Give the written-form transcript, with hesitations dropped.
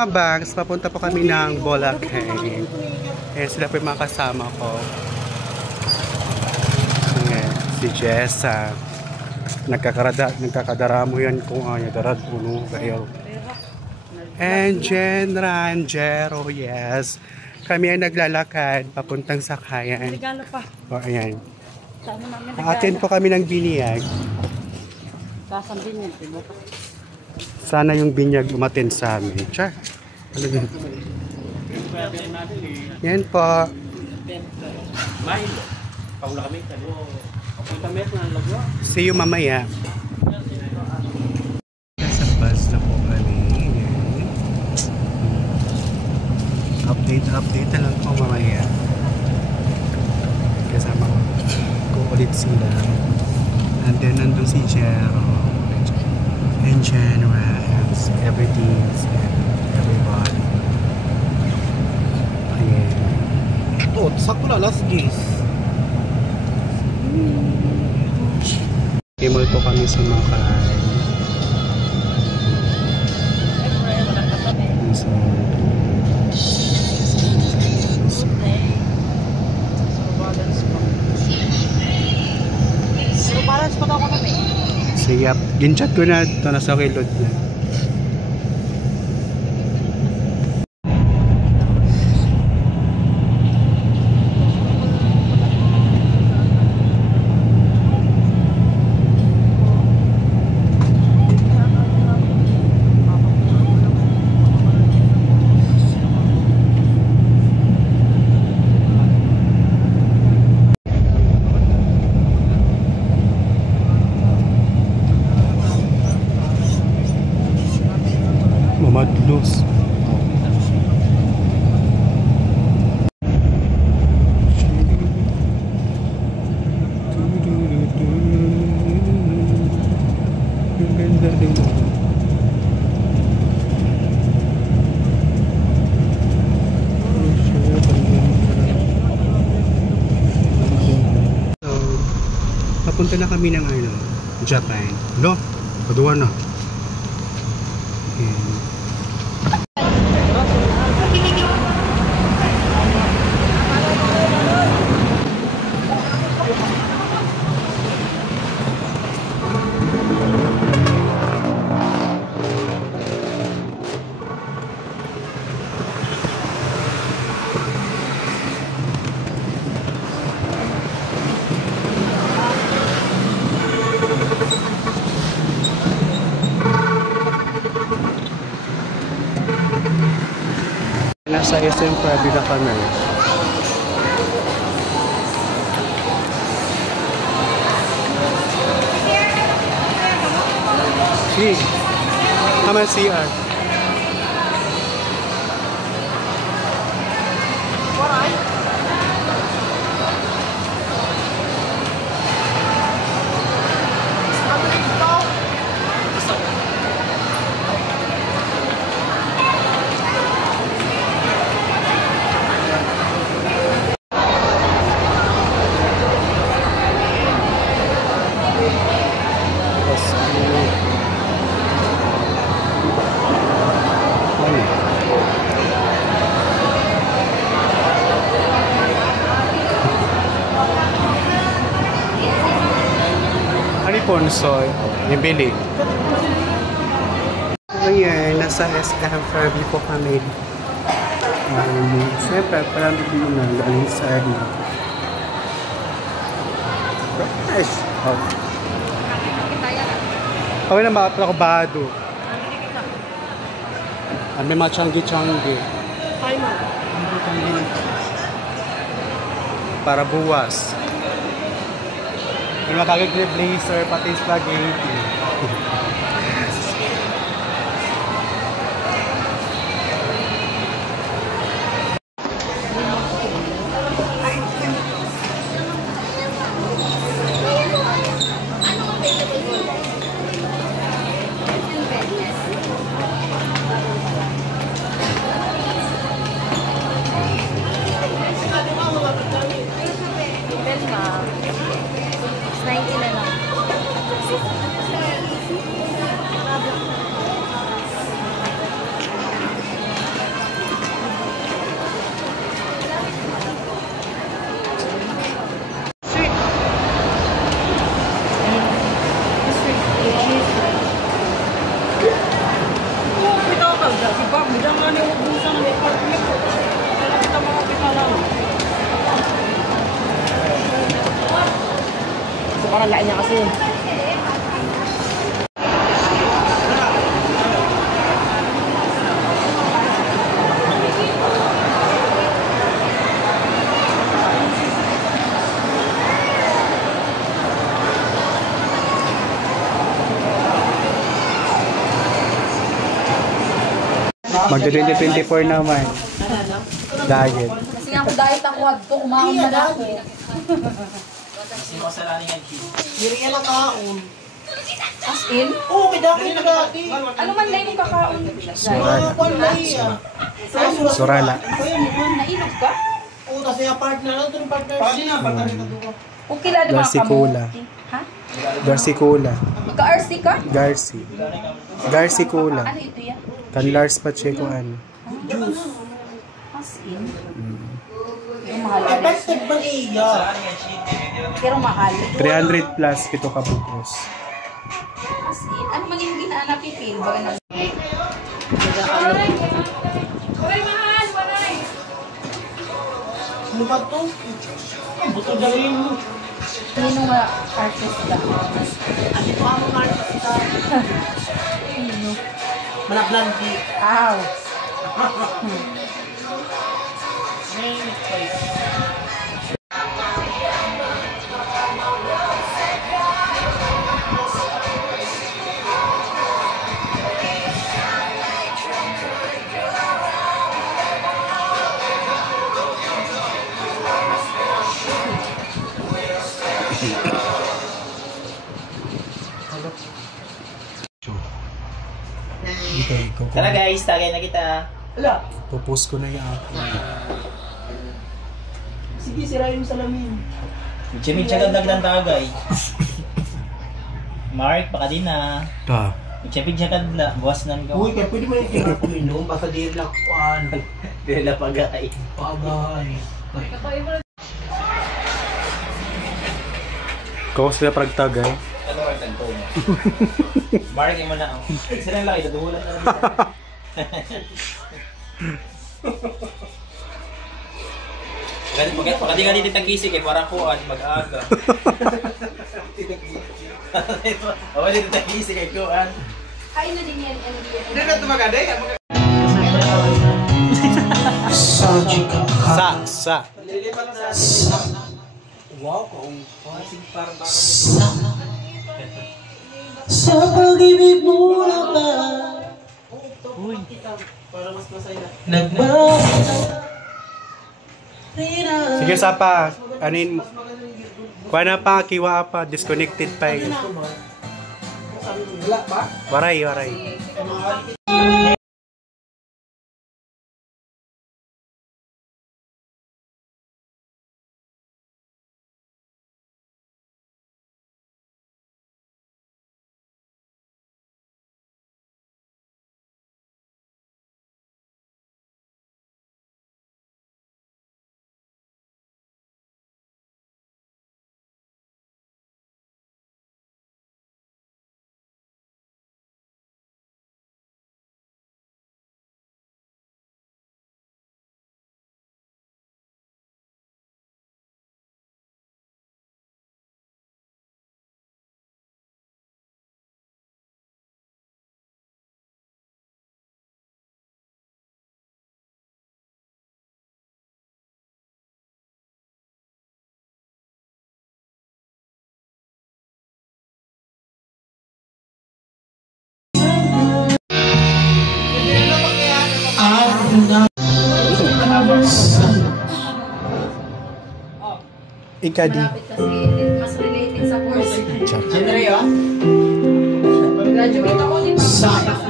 Mga bags, papunta po kami ng Boracay. Eh, sila po yung mga kasama ko. Ayan, si Jessa. Nagkakadaramo yan kung darad puno kayo. And Jen Ranjero, yes. Kami ay naglalakad papuntang Sakayan. Regalo pa. O, ayan. Atin po kami ng biniyag. Kasang binyag, diba? Sana yung binyag umatin sa amin. Char. Ano yun? Yan po. See you mamaya. Nasa bus na po kami. Update na lang po mamaya. Kasama ko ulit sila. And then nandun si Jero. And Jen Rams. Everything. Everybody. Ayan. Oh, sakto na last days. Kimol po kami sumakay. Zero balance pa daw ako natin. Siyap. Ginchat ko na ito. Nasa kilod na. Mamadlos. Ang ganda din. So, papunta na kami ng Japan. No? Paduwa na. Okay. Nasa SM Prabi na kami. See, come and see her. Sponsor, bibili. Ngayon, nasa SM Fairview po kami. Siyempre, parang bibili na galing sa Nice! Oh. Okay na ba? Plakobado. May mga changi-changi. Ay, ma. Para buwas. May makagagli blazer, pati spaghetti. Bell, ma'am. 90 na lang. kala niya kasi. Magda-2024 naman. Diet. Kasi nga ako diet ako adto, kumaon na lang ako. Diri yan ang kaon. As in? Oo, kaya ako nagati. Ano man lang yung kakaon? Surala. Surala. Nainog ka? Oo, kasi yung partner lang. Ito yung partner. Pwede na, partner ito. Okay lang mga Garcicola. Ha? Garcicola. Magka-RC ka? Garci. Garcicola. Ano ito yan? Kan Lars Pacheco ano. As in? Yung mahal. Effective ba iya? Pero mahal. 300 plus, pito ka bukos. As in? Ano man yung ginaanap ipil? Baga na. Ano ba ito? Buto na rin mo. Sino nga artista? Ano pa ang artista? Malablanti. Aw. Okay, Tara guys, tagay na kita. Ala, Pupus ko na yung ako. sige, sirayin mo sa lamin. Mitya ganda ng tagay. Mark, baka din na. Ta. Mitya kadla, buwas nan ka. Uy, kaya pwede mo yung tinap uminom. Basta di lang kuhan. Dila pagay. Pagay. Kung sila pragtagay. Ano ba tanto mo? Mark, mo na ako. Sila lang laki, daduhulan na lang. Baka di ka dito tagkisi kay para kuhan, mag-aga. Baka dito tagkisi kay kuhan. Kain na din yan. Hindi na tumagaday. Sa. Wow, kung sa pag-ibig mo na ba? para mas masaya. Sige sapa. Anin kuha na pa, kiwa pa, disconnected pa eh. Wala ba? Waray. Ikadi. Kasi mas related sa course. Siyempre yun? Graduate ako, di ba?